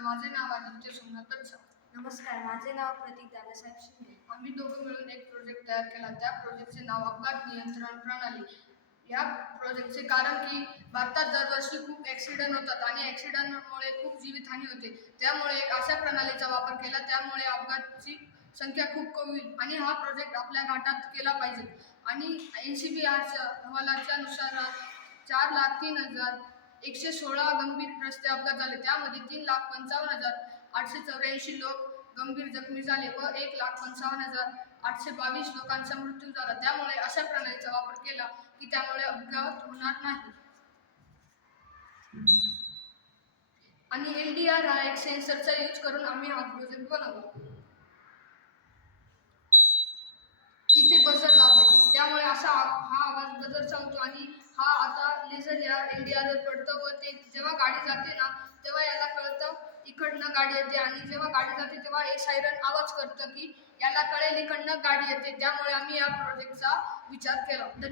माझे नाव आदित्य सोमनाथ तत्सा नमस्कार माझे नाव प्रतीक दादासाहेब शिंदे. आम्ही दोघं मिळून एक प्रोजेक्ट तयार केला. त्या प्रोजेक्टचे नाव अपघात नियंत्रण प्रणाली. या प्रोजेक्टचे कारण की भारतात दरवर्षी खूप ॲक्सिडेंट होतात आणि ॲक्सिडेंटमुळे खूप जीवितहानी होते. त्यामुळे एक अशा प्रणालीचा वापर केला. त्यामुळे अपघाताची संख्या खूप कमी होईल आणि हा प्रोजेक्ट आपल्या घाटात केला पाहिजे. आणि एन सी बी आरच्या अहवालाच्या नुसार चार लाख तीन हजार एकशे सोळा गंभीर रस्ते अपघात झाले. त्यामध्ये तीन लाख पंचावन्न हजार आठशे चौऱ्याऐंशी लोक गंभीर जखमी झाले व एक लाख पंचावन्न हजार आठशे बावीस लोकांचा मृत्यू झाला. त्यामुळे अशा प्रणालीचा वापर केला की त्यामुळे अपघात होणार नाही. आणि एल डी आर हा एक सेन्सरचा यूज करून आम्ही हा प्रोजेक्ट बनवला इथे बसर असा हा आवाज बदल सांगतो आणि हा आता लेझर या एल पडतं व ते जेव्हा गाडी जाते ना तेव्हा याला कळतं इकडनं गाडी येते आणि जेव्हा गाडी जाते तेव्हा हे सायरन आवाज करतं की याला कळेल इकडनं गाडी येते. त्यामुळे आम्ही या प्रोजेक्टचा विचार केला.